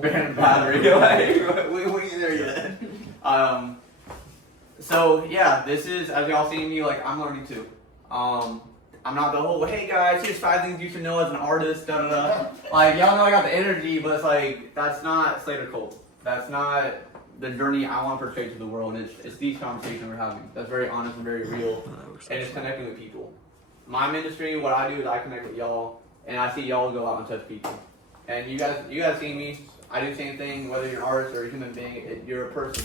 band battery. Like, we ain't there yet. So yeah, this is, as y'all see me, like, I'm learning too. I'm not the whole, hey guys, here's 5 things you should know as an artist, da da da. Like, y'all know I got the energy, but it's like, that's not Slater Colt. That's not the journey I want to portray to the world. It's these conversations we're having. That's very honest and very real, and it's connecting with people. My ministry, what I do is I connect with y'all, and I see y'all go out and touch people. And you guys see me, I do the same thing, whether you're an artist or a human being, you're a person.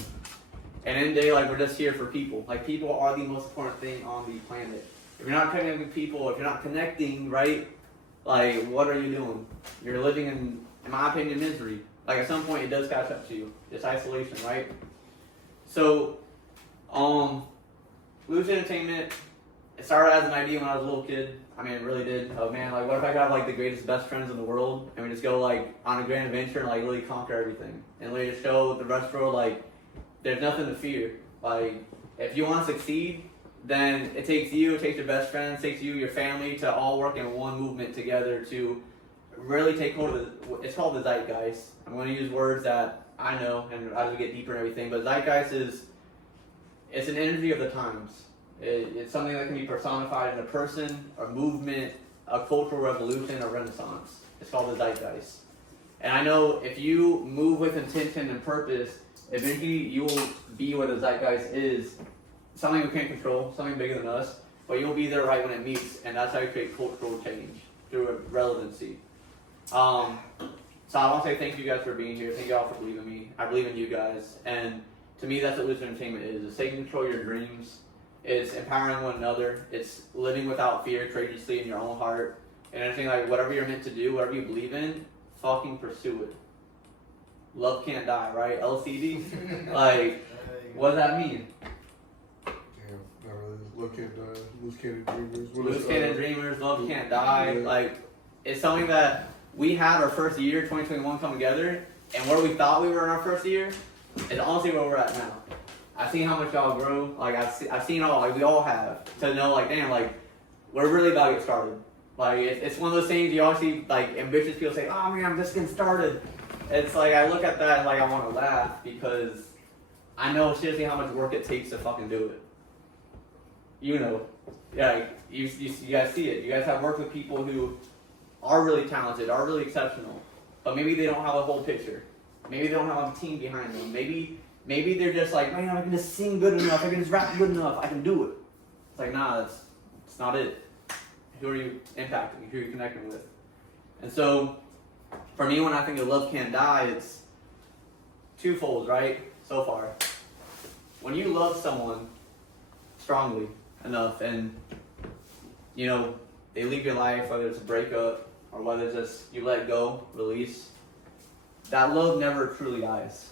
And in the day, like, we're just here for people. Like, people are the most important thing on the planet. If you're not connecting with people, if you're not connecting, right, like, what are you doing? You're living in my opinion, misery. Like, at some point, it does catch up to you. It's isolation, right? So, Lucid Entertainment, it started as an idea when I was a little kid. I mean, it really did. Oh, man, like, what if I could have, like, the greatest, best friends in the world, and we just go, like, on a grand adventure and, like, really conquer everything. And really just show the rest of the world, like, there's nothing to fear. Like, if you want to succeed, then it takes you, it takes your best friends, it takes you, your family, to all work in one movement together to really take hold of it's called the zeitgeist. I'm going to use words that I know, and as we get deeper and everything, but zeitgeist it's an energy of the times. It's something that can be personified in a person, a movement, a cultural revolution, a renaissance. It's called the zeitgeist. And I know if you move with intention and purpose, eventually you will be where the zeitgeist is. Something we can't control, something bigger than us, but you'll be there right when it meets, and that's how you create cultural change through relevancy. So I want to say thank you guys for being here. Thank you all for believing in me. I believe in you guys, and to me, that's what Lucid Entertainment is. It's taking control of your dreams. It's empowering one another. It's living without fear, courageously in your own heart, and anything like whatever you're meant to do, whatever you believe in, fucking pursue it. Love can't die, right? LCD. Like, what does that mean? Love can't die. Loose cannon dreamers. Loose cannon dreamers. Love can't die. Yeah. Like, it's something that we had our first year, 2021, come together, and where we thought we were in our first year is honestly where we're at now. I've seen how much y'all grew. Like, I've seen all, like, we all have, to know, like, damn, like, we're really about to get started. Like, it's one of those things you always see, like, ambitious people say, oh man, I'm just getting started. It's like, I look at that and, like, I want to laugh because I know seriously how much work it takes to fucking do it. You know, yeah, you guys see it. You guys have worked with people who are really talented, are really exceptional, but maybe they don't have a whole picture. Maybe they don't have a team behind them. Maybe they're just like, man, I can just sing good enough, I can just rap good enough, I can do it. It's like, nah, that's not it. Who are you impacting? Who are you connecting with? And so, for me, when I think of Love Can't Die, it's twofold, right? So far. When you love someone strongly enough and, you know, they leave your life, whether it's a breakup or whether it's just you let go, release, that love never truly dies.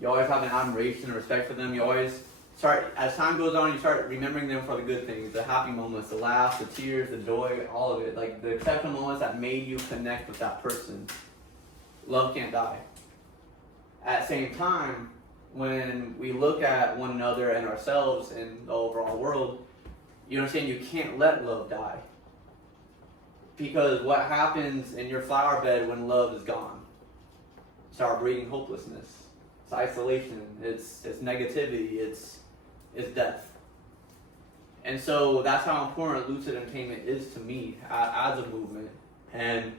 You always have an admiration and respect for them. You always start, as time goes on, you start remembering them for the good things, the happy moments, the laughs, the tears, the joy, all of it. Like the exceptional moments that made you connect with that person. Love can't die. At the same time, when we look at one another and ourselves and the overall world, you understand you can't let love die. Because what happens in your flower bed when love is gone? Start breeding hopelessness. It's isolation. It's negativity. It's death. And so that's how important Lucid Entertainment is to me as a movement. And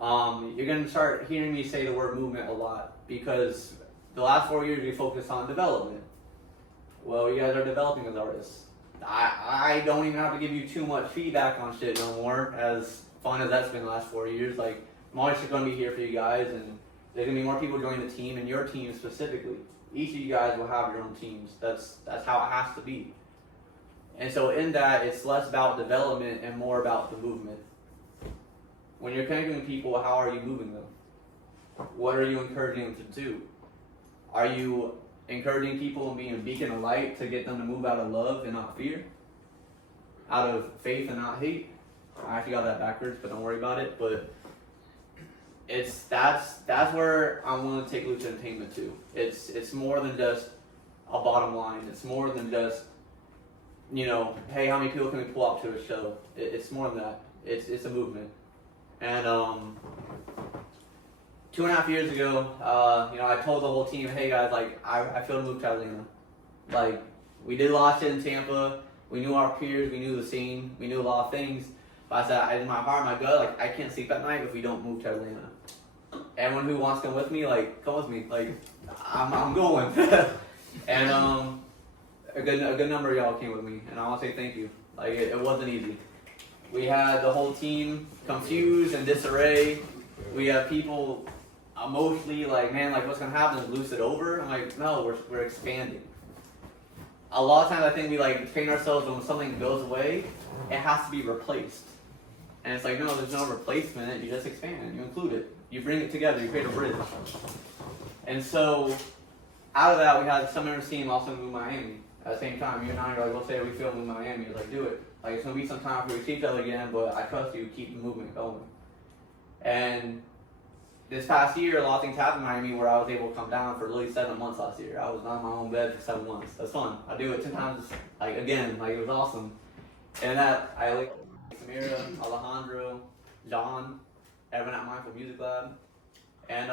you're going to start hearing me say the word movement a lot because the last 4 years we focused on development. Well, you guys are developing as artists. I don't even have to give you too much feedback on shit no more, as fun as that's been the last 4 years. Like, I'm always just going to be here for you guys, and there's going to be more people joining the team, and your team specifically. Each of you guys will have your own teams. That's how it has to be. And so in that, it's less about development and more about the movement. When you're connecting with people, how are you moving them? What are you encouraging them to do? Are you encouraging people and being a beacon of light to get them to move out of love and not fear? Out of faith and not hate? I actually got that backwards, but don't worry about it. But that's where I want to take Lucid Entertainment to. It's more than just a bottom line. It's more than just, you know, hey, how many people can we pull up to a show? It's more than that. It's a movement. And 2.5 years ago, I told the whole team, hey guys, like I feel to move to Atlanta. Like we did a lot of shit in Tampa. We knew our peers, we knew the scene, we knew a lot of things. But I said, in my heart, my gut, like I can't sleep at night if we don't move to Atlanta. Everyone who wants to come with me, like come with me. Like I'm going. And a good number of y'all came with me, and I want to say thank you. Like it wasn't easy. We had the whole team confused and disarray. We have people emotionally like, man, like what's gonna happen is lose it over. I'm like, no, we're expanding. A lot of times I think we like train ourselves when something goes away, it has to be replaced. And it's like, no, there's no replacement, you just expand, you include it. You bring it together, you create a bridge. And so out of that we had some members team also move Miami. At the same time, you and I are like, let's say we feel move Miami, it's like do it. Like it's gonna be some time before we see each other again, but I trust you, keep the movement going. And this past year, a lot of things happened in Miami where I was able to come down for literally 7 months last year. I was not in my own bed for 7 months. That's fun. I do it 10 times, like again, like it was awesome. And that, I like Samira, Alejandro, John, everyone at Mindful Music Lab. And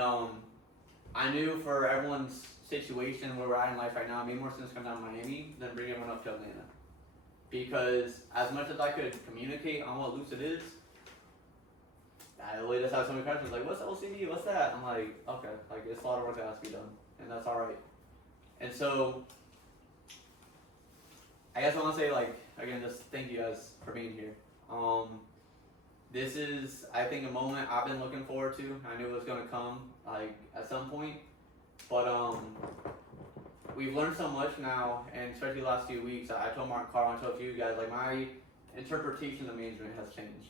I knew for everyone's situation where we're at in life right now, it made more sense to come down to Miami than bring everyone up to Atlanta. Because as much as I could communicate on what Lucid is, I literally just have so many questions like, what's OCD, what's that? I'm like, okay, like it's a lot of work that has to be done, and that's alright. And so, I guess I want to say like, again, just thank you guys for being here. This is, I think, a moment I've been looking forward to. I knew it was going to come, like, at some point, but we've learned so much now, and especially the last few weeks. I told Mark Carl, I told a few of you guys, like, my interpretation of management has changed.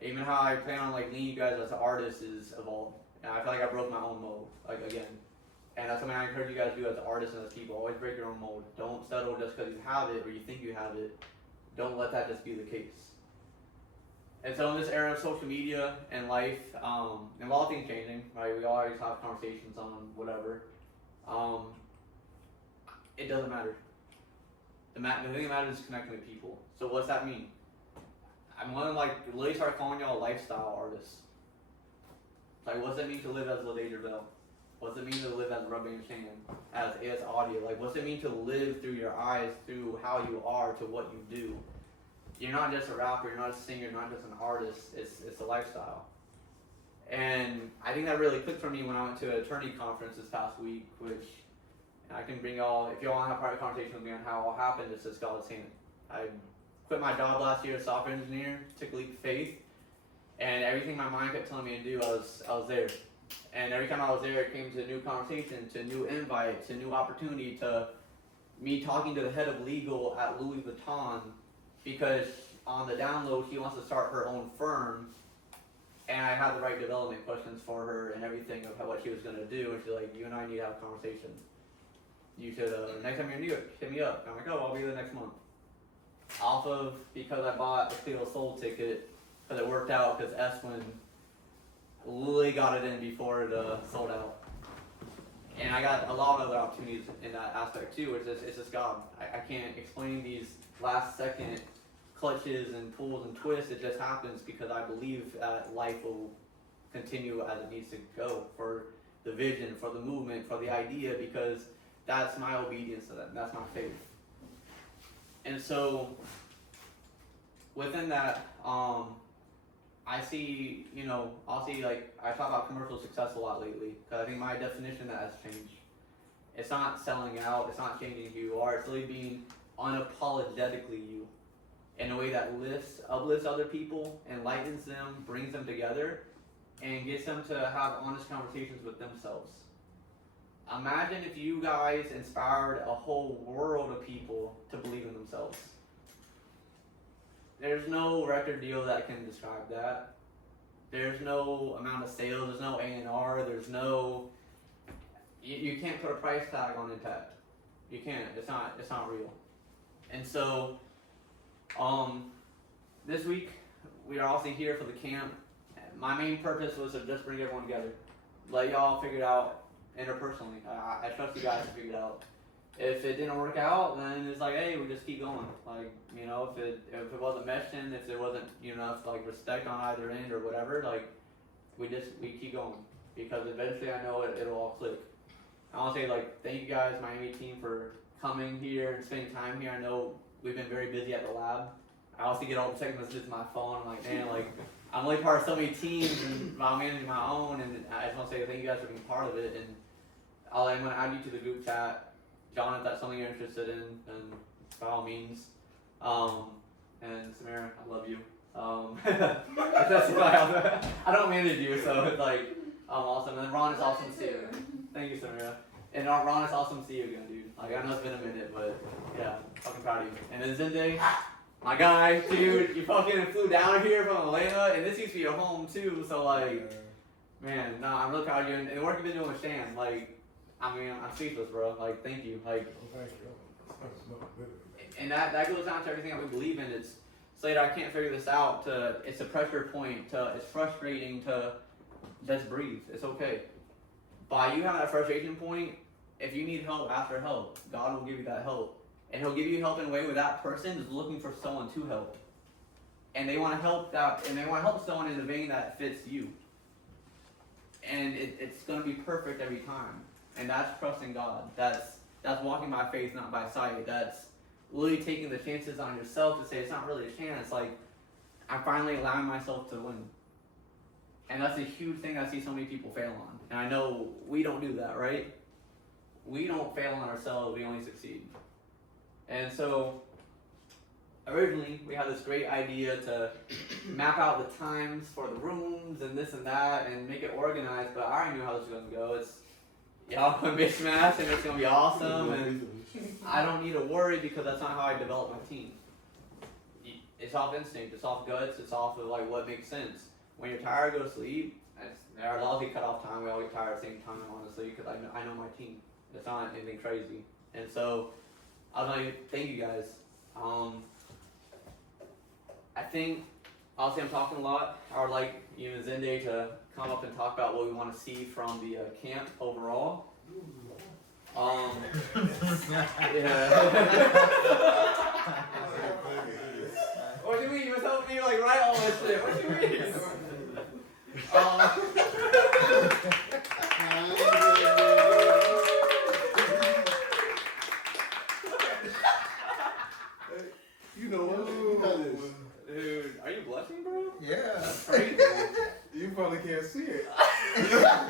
Even how I plan on like leading you guys as artists is evolved. And I feel like I broke my own mold, like again. And that's something I encourage you guys to do as artists and as people. Always break your own mold. Don't settle just because you have it or you think you have it. Don't let that just be the case. And so in this era of social media and life, and a lot of things changing, right? We always have conversations on whatever. It doesn't matter. The thing that matters is connecting with people. So what's that mean? I'm gonna like really start calling y'all lifestyle artists. Like, what's it mean to live as LaDasia Bell? What's it mean to live as Rubbing Shan, as AS Audio? Like, what's it mean to live through your eyes, through how you are, to what you do? You're not just a rapper, you're not a singer, you're not just an artist. It's a lifestyle. And I think that really clicked for me when I went to an attorney conference this past week, which I can bring y'all, if y'all want to have a private conversation with me on how it all happened, it's just God's hand. I quit my job last year as a software engineer, took a leap of faith, and everything my mind kept telling me to do, I was there. And every time I was there, it came to a new conversation, to a new invite, to a new opportunity, to me talking to the head of legal at Louis Vuitton, because on the down low, she wants to start her own firm, and I had the right development questions for her and everything of what she was going to do, and she's like, you and I need to have a conversation. You should, next time you're in New York, hit me up. I'm like, oh, I'll be there next month. Off of, because I bought a Cleo Soul ticket, because it worked out, because Eswin literally got it in before it sold out. And I got a lot of other opportunities in that aspect too, which is, it's just God. I can't explain these last second clutches and pulls and twists. It just happens because I believe that life will continue as it needs to go for the vision, for the movement, for the idea, because that's my obedience to that, that's my faith. And so, within that, I see, I'll see, like, I talk about commercial success a lot lately, because I think my definition of that has changed. It's not selling out, it's not changing who you are, it's really being unapologetically you, in a way that uplifts other people, enlightens them, brings them together, and gets them to have honest conversations with themselves. Imagine if you guys inspired a whole world of people to believe in themselves. There's no record deal that can describe that. There's no amount of sales, there's no A&R, there's no, you can't put a price tag on impact. You can't, it's not real. And so, this week, we are also here for the camp. My main purpose was to just bring everyone together. Let y'all figure it out interpersonally. I trust you guys to figure it out. If it didn't work out, then it's like, hey, we just keep going. Like, if it wasn't meshing, if there wasn't enough like respect on either end or whatever, like we keep going. because eventually I know it'll all click. I want to say like thank you guys, Miami team, for coming here and spending time here. I know we've been very busy at the lab. I also get all the text messages to my phone. I'm like, man, like I'm really part of so many teams and I'm managing my own, and I just want to say thank you guys for being part of it. And I'm going to add you to the group chat. John, if that's something you're interested in, then by all means. And Samara, I love you. That's why I don't manage you, so it's like awesome. And Ron, it's awesome to see you. Thank you, Samara. And Ron, it's awesome to see you again, dude. Like I know it's been a minute, but yeah, fucking proud of you. And then Zende, my guy, dude, you fucking flew down here from Atlanta, and this used to be your home too. So like, man, nah, I'm really proud of you, and the work you've been doing with Shan, like, I mean, I'm speechless, bro. Like, thank you. Like, Thank you. and that goes down to everything that we believe in. It's Slater, I can't figure this out. To it's a pressure point. To it's frustrating. To just breathe. It's okay. By you having that frustration point, if you need help, ask for help. God will give you that help, and He'll give you help in a way where that person is looking for someone to help, and they want to help someone in the vein that fits you. And it's gonna be perfect every time. And that's trusting God. That's walking by faith, not by sight. That's really taking the chances on yourself to say it's not really a chance. Like, I'm finally allowing myself to win. And that's a huge thing I see so many people fail on. And I know we don't do that, right? We don't fail on ourselves, we only succeed. And so, originally, we had this great idea to map out the times for the rooms and this and that and make it organized, but I already knew how this was going to go. It's y'all gonna mishmash and it's gonna be awesome, and I don't need to worry because that's not how I develop my team. It's off instinct, it's off guts, it's off of like what makes sense. When you're tired, go to sleep. There are lousy cutoff time. We all get tired at the same time, honestly, because I know my team. It's not anything crazy, and so I was like, thank you guys. I think obviously I'm talking a lot. I would like you and Zende to come up and talk about what we want to see from the camp overall. Yeah. What do you mean? You was helping me like write all this shit. What do you mean? You know what? You got this. Dude, are you blushing, bro? Yeah. That's crazy. You probably can't see it. Yeah.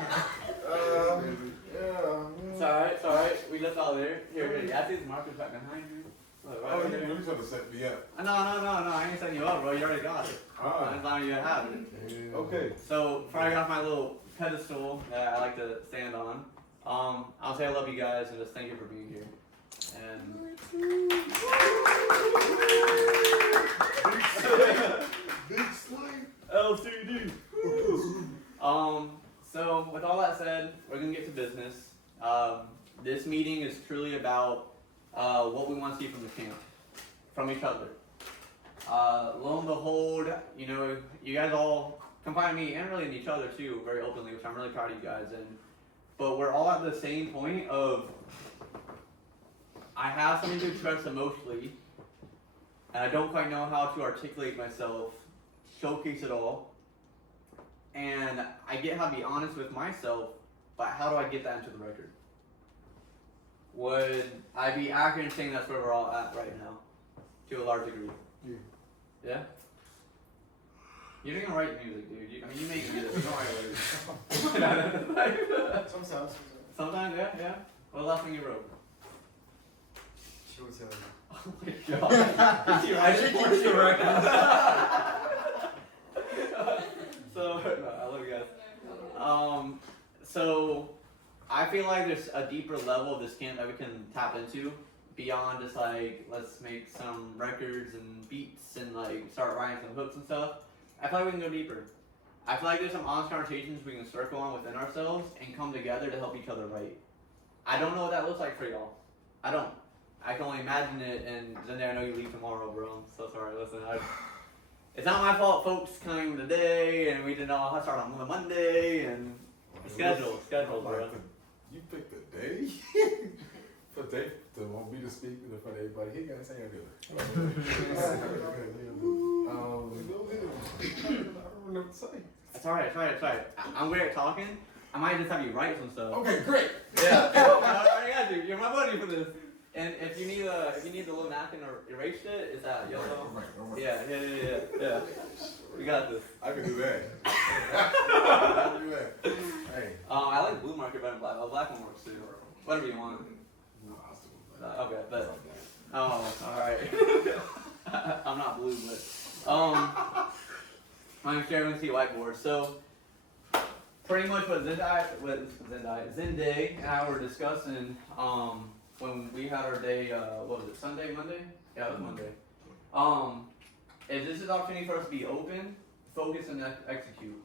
It's alright. We left all there. Here. I see the markers back behind you. Look, right Oh, you there. really trying to set me up. No, I ain't setting you up, bro. You already got it. I'm allowing you to have it. Yeah. Okay. So, before I get off my little pedestal that I like to stand on, I'll say I love you guys and just thank you for being here. And Big slave. LCD. So with all that said, we're gonna get to business. This meeting is truly about what we want to see from the camp, from each other. Lo and behold, you know, you guys all confide in me and really in each other too, very openly, which I'm really proud of you guys. But we're all at the same point of I have something to express emotionally, and I don't quite know how to articulate myself, showcase it all, and I get how to be honest with myself, but how do I get that into the record? Would I be accurate in saying that's where we're all at right now, to a large degree? Yeah. Yeah? You didn't write music, dude. You make music. You don't write lyrics. Sometimes. Sometimes, yeah. What was the last thing you wrote? She would tell you. Oh my god. You're right. So, no, I love you guys. So, I feel like there's a deeper level of this camp that we can tap into beyond just like, let's make some records and beats and like start writing some hooks and stuff. I feel like we can go deeper. I feel like there's some honest conversations we can circle on within ourselves and come together to help each other write. I don't know what that looks like for y'all. I don't. I can only imagine it, and Zende, I know you leave tomorrow, bro. I'm so sorry. Listen, it's not my fault folks coming today, and we didn't all start on the Monday, and schedule, bro. You picked the day? For Dave to want me to speak in front of everybody. He gotta say I do it. I don't know what to say. It's alright. I'm great at talking, I might just have you write some stuff. Okay, great. Yeah. I got you. You're my buddy for this. And if you need the little napkin or erase shit, it's that yellow. Right. Yeah. We got this. I can do that. I can do that. Hey. I like blue marker better than black. Oh, black one works too. Whatever you want. No, I'll still do that. Okay, but alright. I'm not blue, but I'm sharing the whiteboard. So pretty much what Zenday and I were discussing when we had our day, what was it, Sunday, Monday? Yeah, it was Monday. Is this is an opportunity for us to be open, focus, and execute.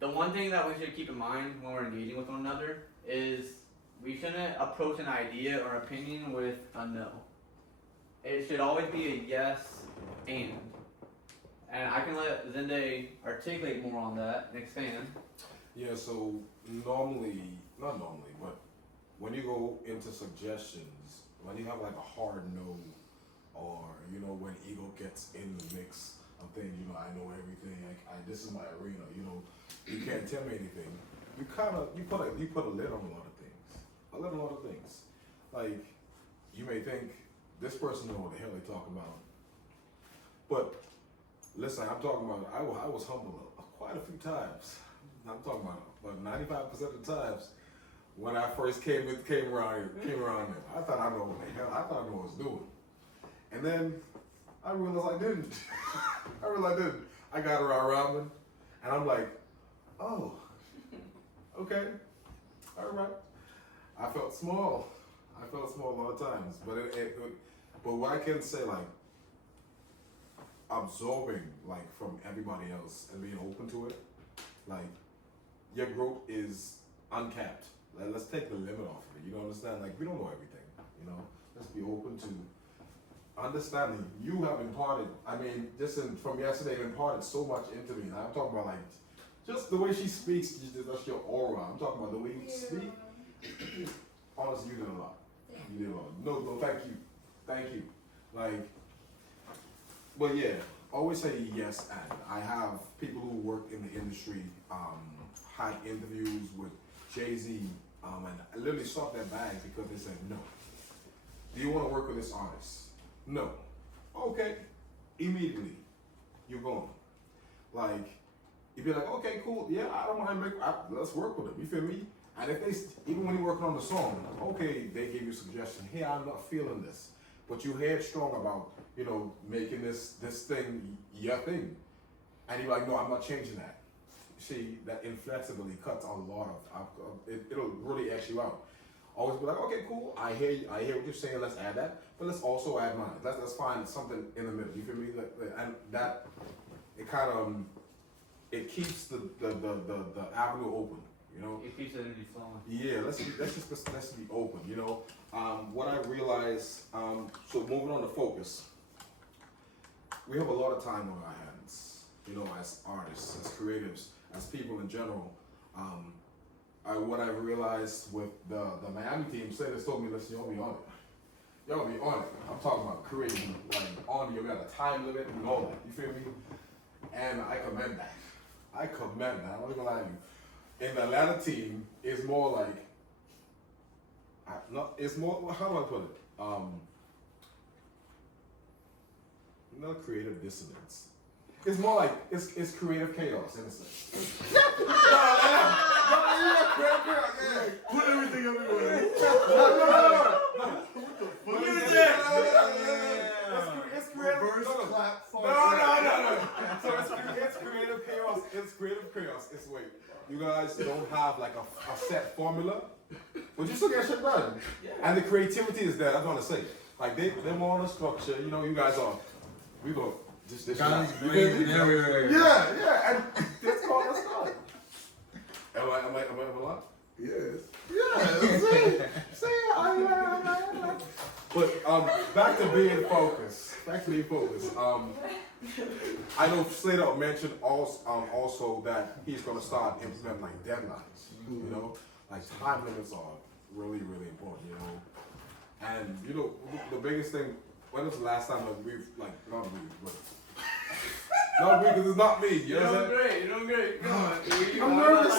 The one thing that we should keep in mind when we're engaging with one another is we shouldn't approach an idea or opinion with a no. It should always be a yes and. And I can let Zenday articulate more on that and expand. Yeah, so not normally, but when you go into suggestions, when you have like a hard no, or when ego gets in the mix, I'm thinking, I know everything. This is my arena. You can't tell me anything. You put a lid on a lot of things. Like you may think this person know what the hell they talk about, but listen, I'm talking about. I was humble quite a few times. I'm talking about 95% of the times when I first came around there. I thought I know what the hell. I thought I knew what I was doing. And then I realized I didn't. I got around ramen, and I'm like, oh, okay, all right. I felt small a lot of times, but but what I can say, like, absorbing like from everybody else and being open to it, like your growth is uncapped. Like, let's take the limit off of it. You understand? Like, we don't know everything. Let's be open to understanding. You have imparted. I mean, from yesterday, imparted so much into me. And I'm talking about like just the way she speaks. That's your aura. I'm talking about the way you speak. Honestly, you did a lot. You did a lot. No, thank you. Like, but yeah, always say yes and. I have people who work in the industry, had interviews with Jay-Z, and I literally stopped their bag because they said no. Do you want to work with this artist? No. Okay. Immediately, you're gone. Like, you'd be like, okay, cool, yeah, I don't mind, let's work with him, you feel me? And if even when you're working on the song, okay, they give you a suggestion, hey, I'm not feeling this. But you headstrong about, making this thing your thing. And you're like, no, I'm not changing that. See, that inflexibility cuts a lot of, it'll really X you out. Always be like, okay, cool, I hear what you're saying, let's add that, but let's also add mine. Let's find something in the middle, you feel me? And that, it kind of, it keeps the avenue open, It keeps the energy flowing. Yeah, let's be open, What I realized, so moving on to focus, we have a lot of time on our hands, as artists, as creatives, as people in general. What I realized with the Miami team, Slater told me, listen, y'all be on it. Y'all be on it. I'm talking about creating, like, you got a time limit and all that, you feel me? And I commend that. I'm not gonna lie to you. And the Atlanta team is more like, it's more, how do I put it? Not creative dissonance. It's more like, it's creative chaos in a sense. Put everything everywhere. It's creative. So it's creative chaos. It's creative chaos. It's wait. You guys don't have like a set formula, but you still get shit done. And the creativity is there. That's what I say. Like they're more on a structure. You guys are. We go. This Johnny's breathing everywhere. Yeah, and let's go. Am I a lot? Yes. Yeah, see, But back to being focused. I know Slater mentioned also that he's gonna start implementing like deadlines. Like time limits are really, really important. And the biggest thing. When was the last time that we've Not me, because it's not me. You You're know what I'm doing great. You're doing great. Come on. I'm nervous.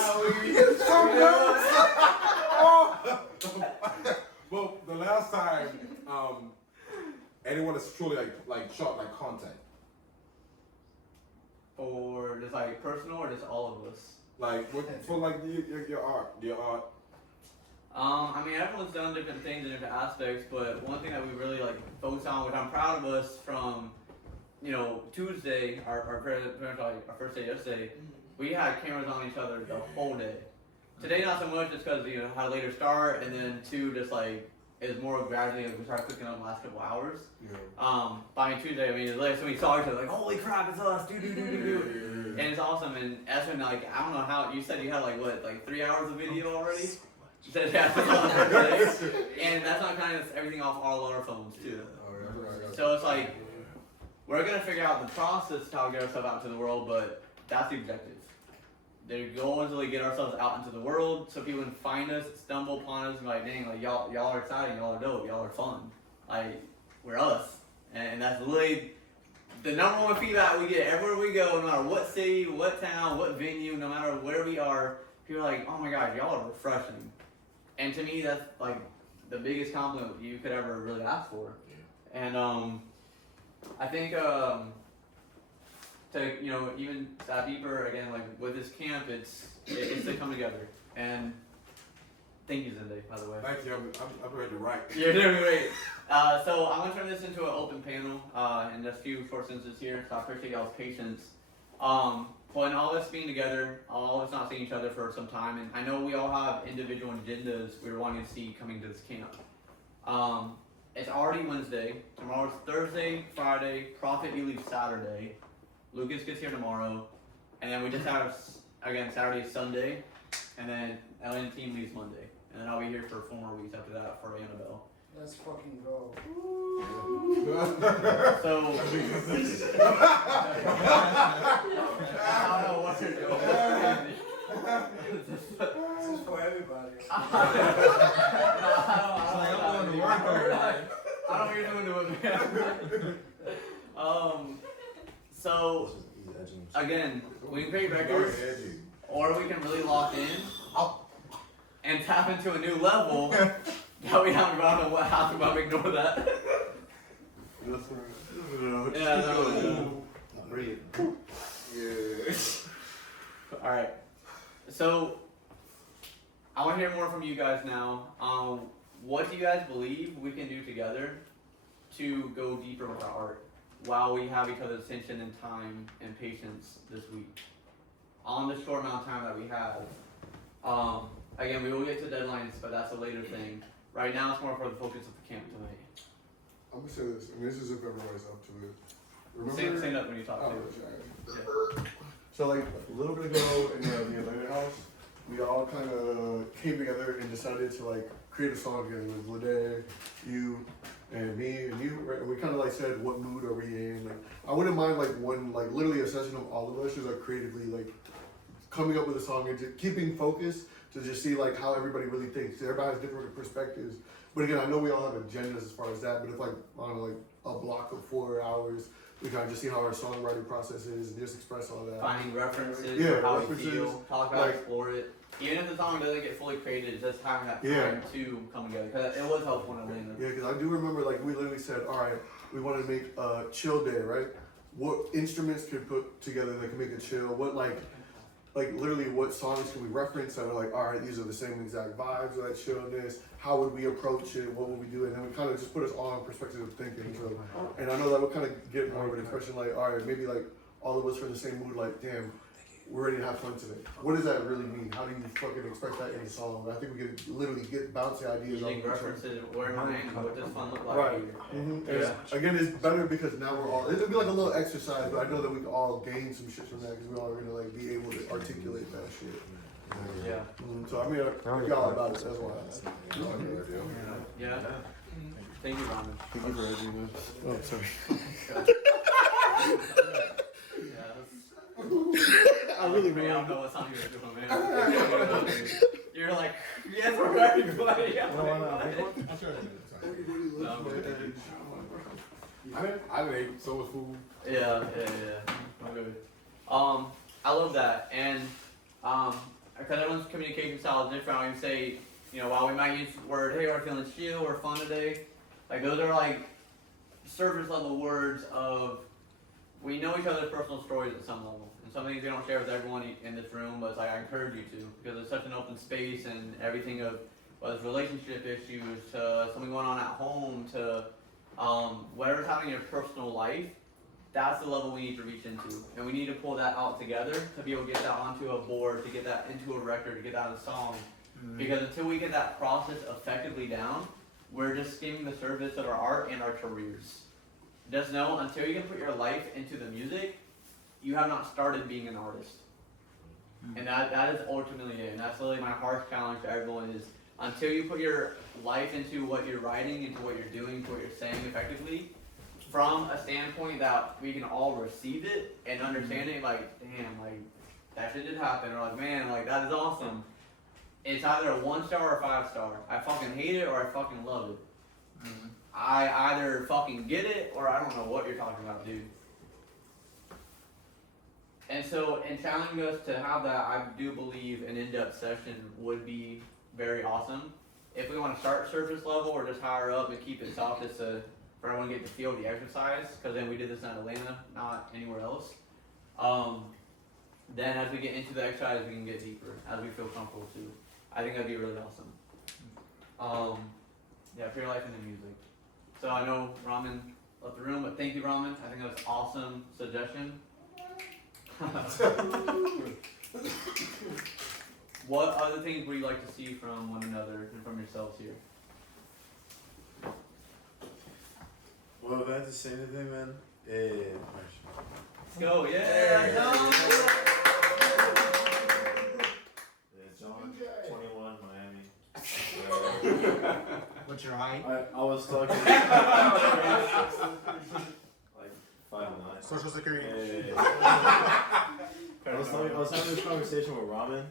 I'm nervous. Well, the last time, anyone has truly like shot like contact, Or just like personal, or just all of us. like for like your art. I mean, everyone's done different things in different aspects, but one thing that we really like focus on, which I'm proud of us from, Tuesday, our first day yesterday, we had cameras on each other the whole day. Today, not so much, just because had a later start, and then two, just like it's more gradually as we started cooking on the last couple hours. Yeah. By Tuesday, I mean, it's like, so we saw each other like, holy crap, it's us, do. And it's awesome, and that's when, like, I don't know how, you said you had like 3 hours of video already? You said yeah, and that's not kind of everything off all our phones too. So it's like, we're gonna figure out the process to how to get ourselves out into the world, but that's the objective. The goal is to like, get ourselves out into the world so people can find us, stumble upon us, and be like, dang, like y'all are exciting, y'all are dope, y'all are fun. Like, we're us. And that's literally the number one feedback we get everywhere we go, no matter what city, what town, what venue, no matter where we are, people are like, oh my god, y'all are refreshing. And to me, that's like the biggest compliment you could ever really ask for. Yeah. And I think to even dive deeper again, like with this camp, it's to come together. And thank you, Zende, by the way. Thank you. I'm ready to write. You're doing great. So I'm gonna turn this into an open panel in just a few short sentences here. So I appreciate y'all's patience. But in all this being together, all of us not seeing each other for some time, and I know we all have individual agendas we were wanting to see coming to this camp. It's already Wednesday. Tomorrow's Thursday, Friday. Prophet, you leave Saturday. Lucas gets here tomorrow, and then we just have again Saturday, Sunday, and then Ellen team leaves Monday, and then I'll be here for 4 more weeks after that for Annabelle. Let's fucking go. So I don't know what you're doing. This is for everybody. I don't know what you're doing to it. So again, we can create records, or we can really lock in and tap into a new level that we haven't. I don't know what happened, but ignore that. Yeah, no. Breathe. All right. So I want to hear more from you guys now. What do you guys believe we can do together to go deeper with our art while we have each other's attention and time and patience this week? On the short amount of time that we have. Again, we will get to deadlines, but that's a later thing. Right now, it's more for the focus of the camp tonight. I'm gonna say this, and this is if everybody's up to it. Stand up when you talk Oh, to. yeah. So like a little bit ago in the Atlanta house, we all kind of came together and decided to like create a song together with Lede, you, and me and you. Right? And we kind of like said, what mood are we in? Like I wouldn't mind like one like literally a session of all of us just like creatively like coming up with a song and just keeping focus to just see like how everybody really thinks. Everybody has different perspectives. But again, I know we all have agendas as far as that. But if like on like a block of 4 hours, we kind of just see how our songwriting process is and just express all that. Finding references, Yeah, how references, we feel, talk about like- explore it. Even if the song doesn't get fully created, it's just having that time Yeah. to come together. Because it was helpful in Atlanta. Yeah, because I do remember like we literally said, all right, we want to make a chill day, right? What instruments could put together that can make it chill? What like literally what songs can we reference that are like, all right, these are the same exact vibes of that chillness. How would we approach it? What would we do? And then we kind of just put us all in perspective of thinking. So, and I know that would kind of get more of an impression like, all right, maybe like all of us are in the same mood. Like, damn, we're ready to have fun today. What does that really mean? How do you fucking express that in a song? I think we could literally get bouncy ideas Using off of each other. references, where am I in? What does fun look like? Right. here? Yeah. Again, it's better because now we're all. It'll be like a little exercise, but I know that we can all gain some shit from that because we all are gonna like be able to articulate that shit. Yeah. So I mean, y'all about it. That's why. Yeah. Thank you, Ramen. Thank you for having me. Oh, sorry. Yeah. I really I don't know what song you were doing, man. You're like, yes, we're ready to play. Yeah. I didn't eat so much food. Yeah. Okay. I love that, and because everyone's communication style is different. I can say, while we might use the word, "Hey, we're feeling chill, we're fun today," like those are like surface level words of we know each other's personal stories at some level, and some things we don't share with everyone in this room. But it's like I encourage you to, because it's such an open space, and everything of whether it's relationship issues to something going on at home to whatever's happening in your personal life. That's the level we need to reach into, and we need to pull that out together to be able to get that onto a board, to get that into a record, to get that in a song. Because until we get that process effectively down, we're just skimming the surface of our art and our careers. Just know, until you can put your life into the music, you have not started being an artist. And that is ultimately it, and that's really my harsh challenge to everyone is, until you put your life into what you're writing, into what you're doing, into what you're saying effectively, from a standpoint that we can all receive it and understand it, like, damn, like, that shit did happen, or like, man, like, that is awesome. It's either a 1 star or a 5 star. I fucking hate it or I fucking love it. I either fucking get it or I don't know what you're talking about, dude. And so, in challenging us to have that, I do believe an in-depth session would be very awesome. If we want to start surface level or just higher up and keep it soft, just to for everyone to get to feel the exercise, because then we did this in Atlanta, not anywhere else. Then as we get into the exercise, we can get deeper, as we feel comfortable too. I think that'd be really awesome. Yeah, for your life in the music. So I know Ramen left the room, but thank you, Ramen. I think that was an awesome suggestion. What other things would you like to see from one another and from yourselves here? Well, if I have to say anything, man, Let's go, yeah! John, 21, Miami. What's your height? I was talking Like 5'9". Social security. I was having this conversation with Ramen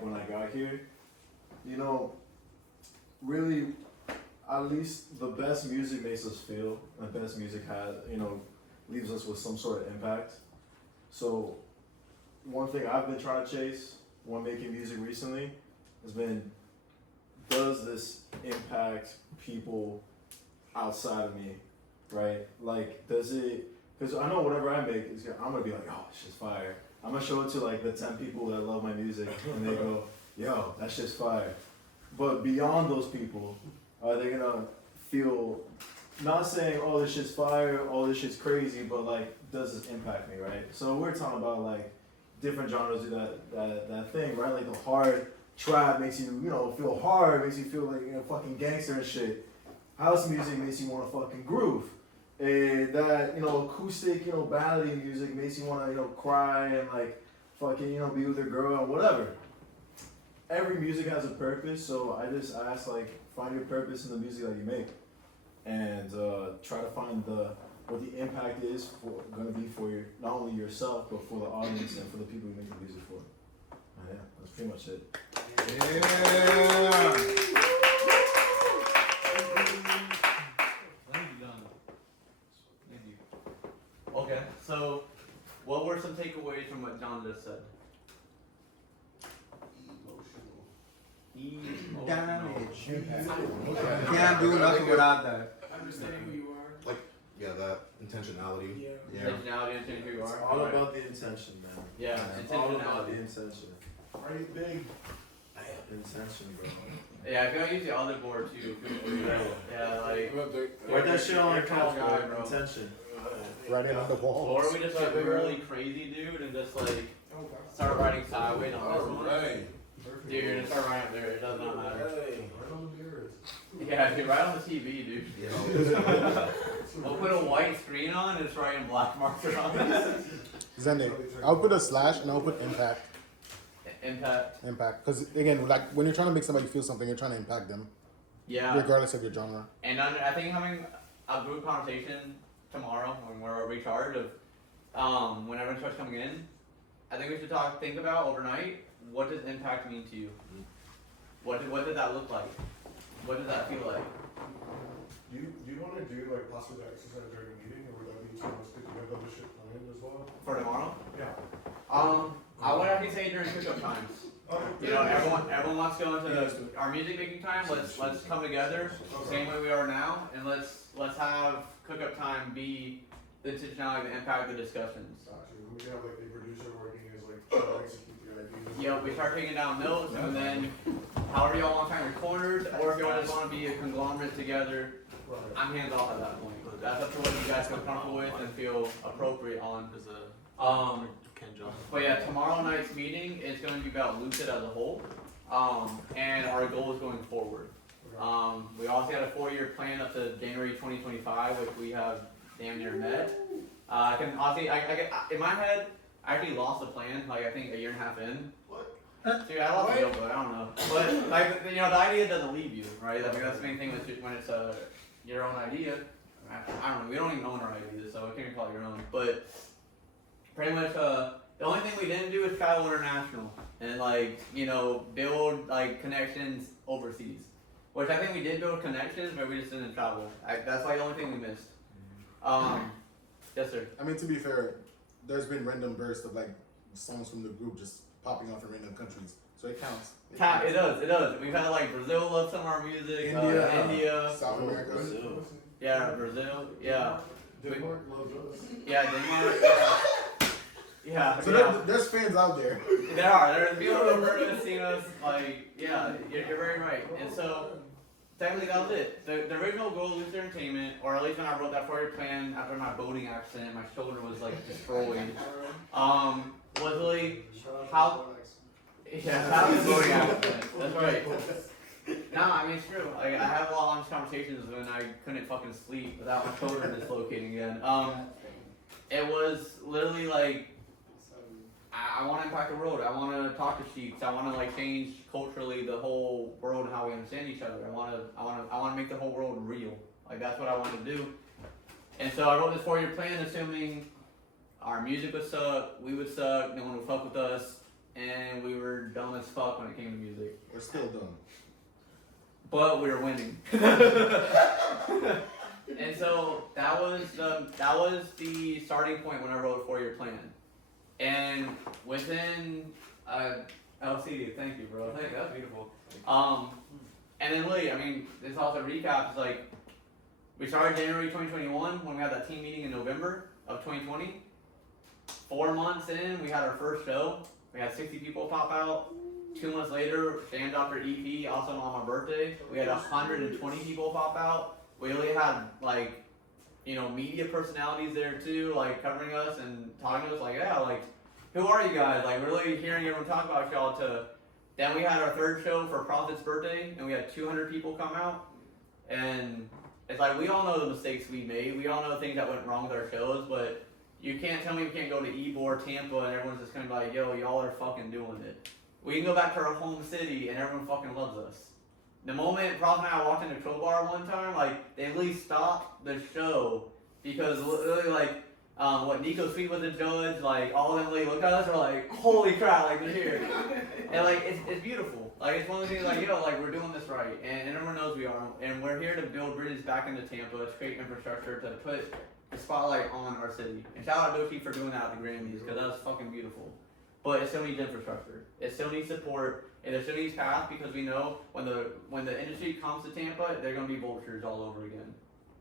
when I got here. Really, at least the best music makes us feel, and the best music leaves us with some sort of impact. So one thing I've been trying to chase when making music recently has been, does this impact people outside of me, right? Like, does it, because I know whatever I make, I'm going to be like, oh, this shit's fire. I'm going to show it to like the 10 people that love my music, and they go, yo, that shit's fire. But beyond those people, are they going to feel, not saying, oh, this shit's fire, oh, this shit's crazy, but like, does this impact me, right? So we're talking about like different genres do that thing, right? Like the hard trap makes you, feel hard, makes you feel like, fucking gangster and shit. House music makes you want to fucking groove. And that, acoustic, ballady music makes you want to, cry and like fucking, be with your girl and whatever. Every music has a purpose, so I just ask, like, find your purpose in the music that you make. And try to find what the impact is going to be for not only yourself, but for the audience and for the people you make the music for. Yeah, that's pretty much it. Yeah. Thank you. Okay, so what were some takeaways from what John just said? Damage. You can't do nothing without that. Understanding who you are. Yeah, that intentionality. Yeah. Intentionality, understanding who you It's are. all about the intention, man. Yeah, It's all about the intentionality. intention. Are you big? Intention, bro. Yeah, if you want to use the other board too, feel free. Yeah, like, Write that shit on You're your a tall couch, guy, bro. bro. Intention. Right in on the wall. or we just get really crazy, dude, and just like start writing sideways on this one. Alright. Dude, you're gonna start writing up there, it does not matter. Right on the beard. Yeah, dude, right on the TV, dude. We'll put a white screen on and just write in black marker on it. Zende, I'll put a slash and I'll put impact. Impact. Impact. Because again, like when you're trying to make somebody feel something, you're trying to impact them. Yeah. Regardless of your genre. And I think having a group conversation tomorrow when we're recharged of when everyone starts coming in, I think we should think about overnight, what does impact mean to you? What did that look like? What does that feel like? Do you want to do like possibly the exercise during a meeting, or would that be so let's get together this shit planned as well. For tomorrow? Yeah. I would actually say during pickup times. You know, everyone wants to go into our music making time. Let's come together, same way we are now, and let's have cookup time be the intentionality, the impact, the discussions. Actually, we can have like a producer working as like trying to execute the ideas. Yeah, we start taking down notes, and then however y'all want to find your corners, or if y'all just want to be a conglomerate together, Right. I'm hands off at that point. That's up to what you guys feel comfortable with and feel appropriate on. But yeah, tomorrow night's meeting is going to be about Lucid as a whole, and our goals going forward. We also had a 4-year plan up to January 2025, which we have damn near met. I can honestly, in my head, I actually lost the plan, like I think a year and a half in. What? Dude, I lost the but I don't know. But like, you know, the idea doesn't leave you, right? I mean, that's the main thing when it's your own idea. I don't know, we don't even own our ideas, so I can't even call it your own. But pretty much, the only thing we didn't do is travel international and like, you know, build like connections overseas. Which I think we did build connections, but we just didn't travel. That's like the only thing we missed. Yes, sir. I mean, to be fair, there's been random bursts of like songs from the group just popping off in random countries, so it counts. It does. We've had like Brazil love some of our music. India. South America. Brazil. Yeah, Brazil. Yeah. Denmark loves us. Yeah, Denmark. Yeah. So Yeah. there's fans out there. There are. There's people who have heard us, seen us. Like, yeah, you're very right. And so, technically, that was it. The original goal of Lucid Entertainment, or at least when I wrote that 4-year plan after my boating accident, my shoulder was like destroyed. Was really how. Yeah, how the boating accident. That's right. No, I mean it's true. Like, I have a lot of honest conversations when I couldn't fucking sleep without my shoulder dislocating again. It was literally like. I want to impact the world. I want to talk to sheets. I want to like change culturally the whole world and how we understand each other. I want to make the whole world real. Like that's what I want to do. And so I wrote this 4-year plan, assuming our music would suck, we would suck, no one would fuck with us, and we were dumb as fuck when it came to music. We're still dumb. But we were winning. And so that was the starting point when I wrote a 4-year plan. And within LCD, thank you, bro. Thank you. That was beautiful. And then Lee, I mean, this also recaps like we started January 2021 when we had that team meeting in November of 2020. 4 months in, we had our first show. We had 60 people pop out. 2 months later, Shan dropped her EP, also on my birthday. We had 120 people pop out. We really had like, you know, media personalities there too, like covering us and talking to us, like, yeah, like, who are you guys? Like, really hearing everyone talk about y'all to. Then we had our 3rd show for Prophet's birthday, and we had 200 people come out. And it's like, we all know the mistakes we made. We all know things that went wrong with our shows, but you can't tell me we can't go to Ybor, Tampa, and everyone's just gonna be like, yo, y'all are fucking doing it. We can go back to our home city, and everyone fucking loves us. The moment Prophet and I walked into Crowbar one time, like, they at least stopped the show because literally, like, what Nico Sweet was the judge, like, all of them really look at us and are like, holy crap, like, they're here. And, like, it's beautiful. Like, it's one of the things, like, yo, like, we're doing this right. And everyone knows we are. And we're here to build bridges back into Tampa, to create infrastructure, to put the spotlight on our city. And shout out Dochi for doing that at the Grammys, because that was fucking beautiful. But it still needs infrastructure. It still needs support. And it still needs path, because we know when the industry comes to Tampa, they're going to be vultures all over again.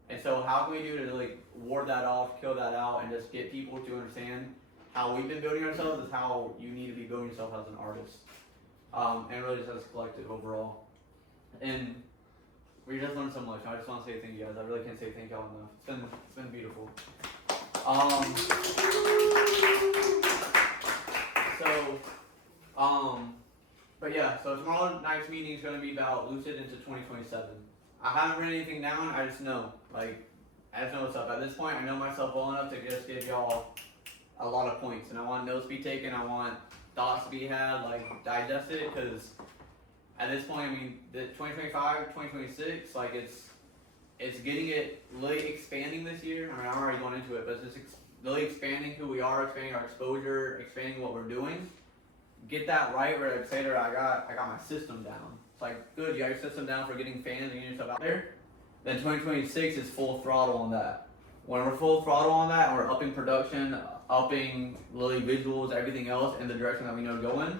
And so how can we do to like ward that off, kill that out, and just get people to understand how we've been building ourselves is how you need to be building yourself as an artist. And really just as a collective overall. And we just learned so much. I just want to say thank you guys. I really can't say thank y'all enough. It's been beautiful. But yeah, so tomorrow night's meeting is going to be about Lucid into 2027. I haven't written anything down, I just know. Like, I just know what's up. At this point, I know myself well enough to just give y'all a lot of points. And I want notes to be taken, I want thoughts to be had, like, digest it, because at this point, I mean, the 2025, 2026, like, it's getting it really expanding this year. I mean, I'm already going into it, but it's just really expanding who we are, expanding our exposure, expanding what we're doing. Get that right where like Slater, I got my system down. It's like, good, you got your system down for getting fans and getting yourself out there. Then 2026 is full throttle on that. when we're full throttle on that and we're upping production, upping literally visuals, everything else in the direction that we know going,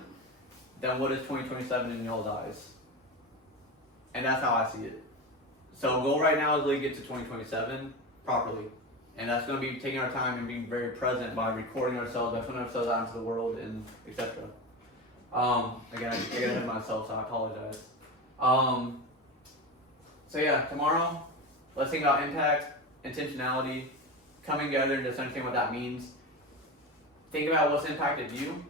then what is 2027 in y'all's eyes? And that's how I see it. So goal right now is really get to 2027 properly. And that's going to be taking our time and being very present by recording ourselves, by putting ourselves out into the world, and etc. Again, I get ahead of myself, so I apologize. So yeah, tomorrow, let's think about impact, intentionality, coming together and just understand what that means. Think about what's impacted you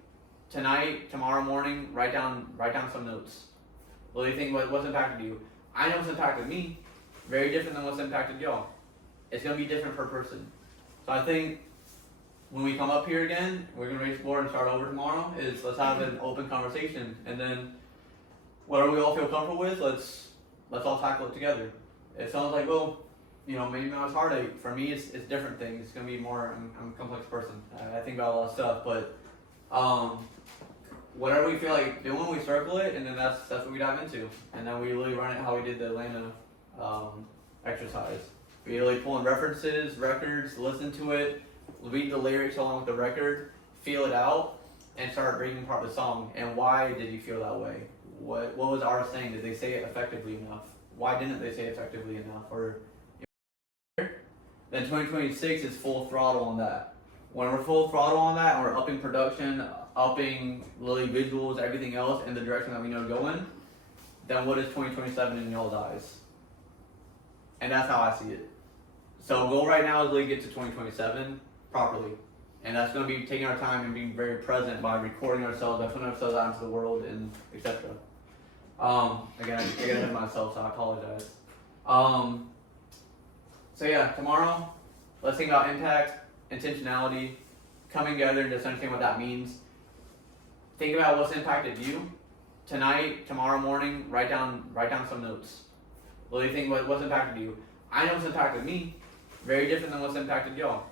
tonight, tomorrow morning. Write down some notes. Really think what's impacted you. I know what's impacted me. Very different than what's impacted y'all. It's gonna be different per person. So I think when we come up here again, we're gonna raise the board and start over tomorrow. Is let's have an open conversation, and then whatever we all feel comfortable with, let's all tackle it together. It sounds like, well, maybe now it's heartache. For me, it's different things. It's gonna be more. I'm a complex person. I think about a lot of stuff, but whatever we feel like doing, we circle it, and then that's what we dive into, and then we really run it how we did the Atlanta exercise. We really pull in references, records, listen to it, read the lyrics along with the record, feel it out, and start breaking apart the song. And why did you feel that way? What was our saying? Did they say it effectively enough? Why didn't they say it effectively enough? Or then 2026 is full throttle on that. When we're full throttle on that and we're upping production, upping literally visuals, everything else in the direction that we know going, then what is 2027 in y'all's eyes? And that's how I see it. So goal right now is really get to 2027 properly. And that's going to be taking our time and being very present by recording ourselves, by putting ourselves out into the world, and etc. Again, I get ahead of myself, so I apologize. So yeah, tomorrow, let's think about impact, intentionality, coming together and just understand what that means. Think about what's impacted you tonight, tomorrow morning. Write down some notes. Really think what's impacted you. I know what's impacted me. Very different than what's impacted y'all.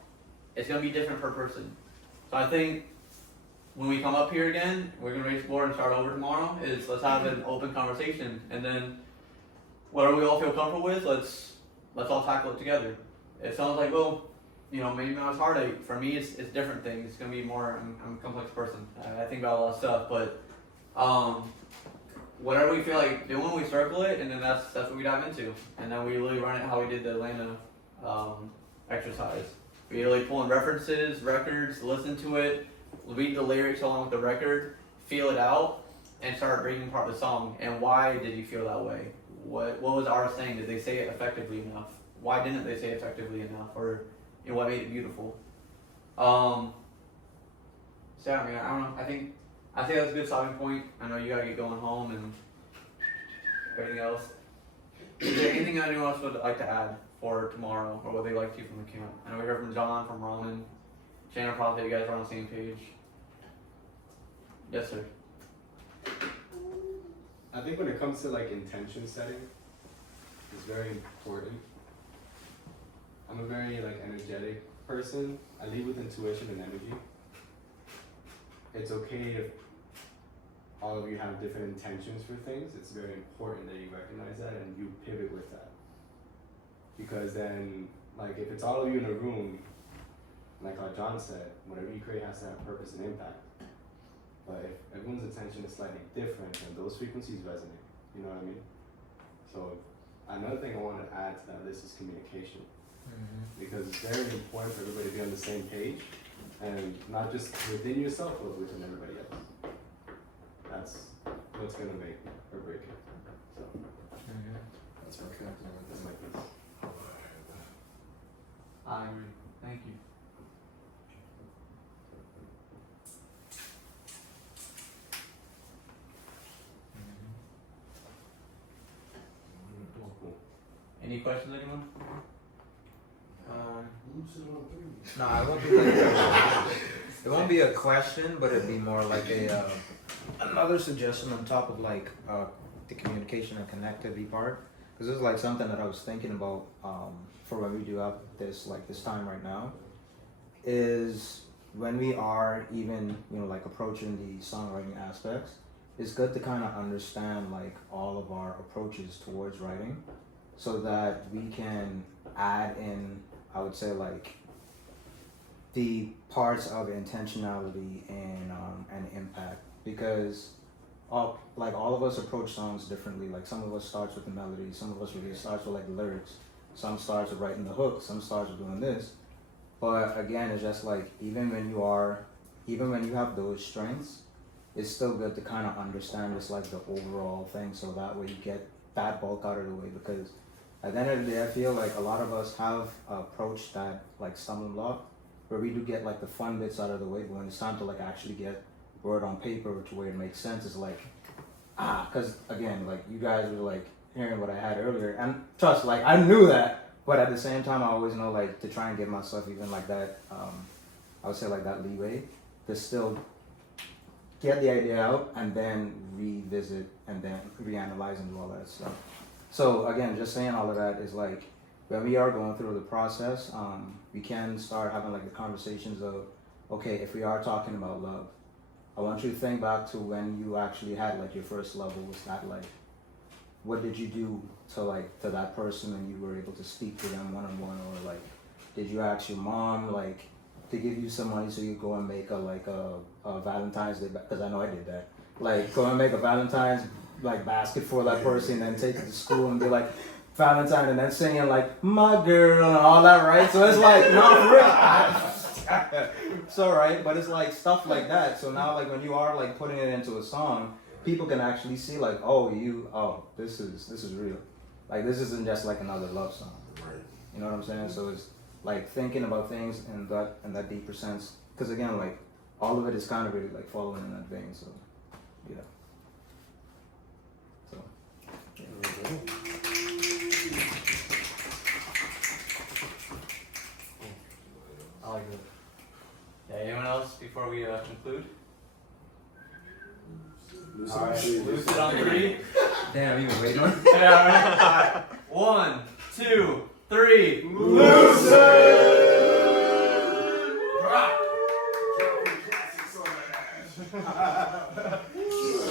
It's gonna be different per person. So I think when we come up here again, we're gonna raise the board and start over tomorrow. Is let's have an open conversation, and then whatever we all feel comfortable with, let's all tackle it together. It sounds like, well, maybe now it's heartache. For me, it's different things. It's gonna be more. I'm a complex person. I think about a lot of stuff, but whatever we feel like doing, we circle it, and then that's what we dive into, and then we really run it how we did the Atlanta exercise. We really pull in references, records, listen to it, read the lyrics along with the record, feel it out, and start breaking apart the song. And why did you feel that way? What was our saying? Did they say it effectively enough? Why didn't they say it effectively enough? Or what made it beautiful? So yeah, I don't know. I think that's a good stopping point. I know you gotta get going home and everything else. Is there anything anyone else would like to add for tomorrow, or what they like to from the camp? I know we heard from John, from Roman, Shannon, probably you guys are on the same page. Yes, sir. I think when it comes to intention setting, it's very important. I'm a very energetic person. I lead with intuition and energy. It's okay if all of you have different intentions for things. It's very important that you recognize that and you pivot with that. Because then, if it's all of you in a room, like how John said, whatever you create has to have purpose and impact. But if everyone's attention is slightly different, then those frequencies resonate. You know what I mean? So another thing I want to add to that list is communication. Because it's very important for everybody to be on the same page, and not just within yourself, but within everybody else. That's what's gonna make or break it. So That's okay. that's my piece. I agree. Thank you. Any questions, anyone? No, it won't be it won't be a question, but it'd be more like another suggestion on top of the communication and connectivity part. Because this is something that I was thinking about for when we do have this this time right now, is when we are even approaching the songwriting aspects, it's good to kind of understand all of our approaches towards writing, so that we can add in I would say like the parts of intentionality and impact, because all of us approach songs differently. Like some of us starts with the melody, some of us really starts with like the lyrics, some starts with writing the hook, some starts with doing this. But again, it's just like even when you have those strengths, it's still good to kind of understand just like the overall thing, so that way you get that bulk out of the way. Because at the end of the day, I feel like a lot of us have approached that like stumbling block, where we do get like the fun bits out of the way, but when it's time to like actually get word on paper to where it makes sense, it's like because again, like you guys were like hearing what I had earlier, and trust, like I knew that, but at the same time, I always know like to try and give myself even like that, I would say like that leeway to still get the idea out and then revisit and then reanalyze and do all that stuff. So again, just saying all of that is like when we are going through the process, we can start having like the conversations of, okay, if we are talking about love, I want you to think back to when you actually had like your first love. What was that like? What did you do to that person when you were able to speak to them one-on-one, or like did you ask your mom like to give you some money so you go and make a Valentine's Day, because I know I did that, like go and make a Valentine's like basket for that person and then take it to school and be like Valentine and then singing like my girl and all that, right? So it's like not real. So right, but it's like stuff like that. So now like when you are like putting it into a song, people can actually see like, this is real. Like this isn't just like another love song. Right. You know what I'm saying? So it's like thinking about things in that deeper sense. Because again, like all of it is kind of really like following in that vein. So yeah. So I like it. Yeah, anyone else before we conclude? Alright, lose it on 3. damn, you been waiting on. Yeah, 1, 2, 3. Lose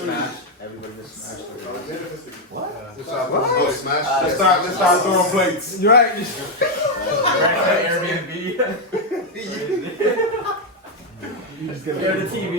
Smash. Everybody just smash. What? Let's start throwing plates. You're right. Airbnb. You just get Go to TV.